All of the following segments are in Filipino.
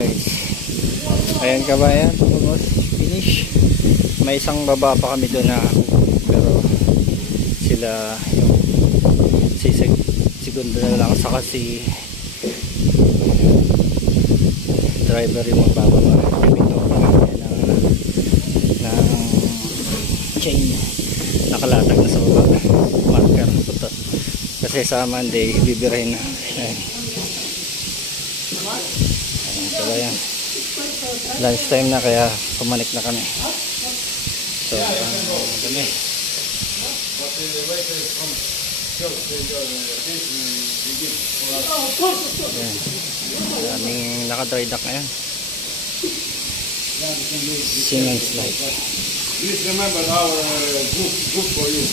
Ayan kabayan, almost finish. May isang baba pa kami doon na pero sila yung segundo na lang saka si driver yung magbababa. Kami ito ng chain nakalatag na sa baba, marker putot kasi sa Monday bibirahin na. Ayan kabayan, lunch time na kaya pumanik na kami. So kami daming naka-dry dock ngayon. Siemens light. Please remember our good for you.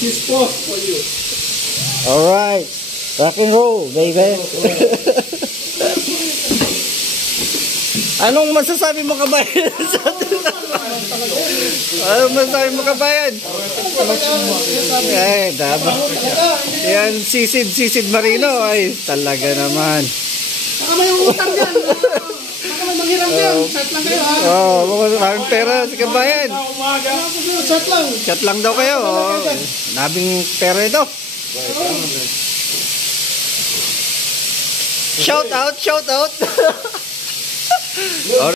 Good post for you. Alright, rock and roll baby. Anong masasabi mo kabayan? Anong masasabi mo kabayan? Ay, daba. Yan, sisid marino. Ay, talaga naman. Baka may utang yan. Baka may manghiram yan. Chat lang kayo ha. Oo, maraming pera si kabayan. Chat lang. Chat lang daw kayo. Nabing pera ito. Shout out, shout out.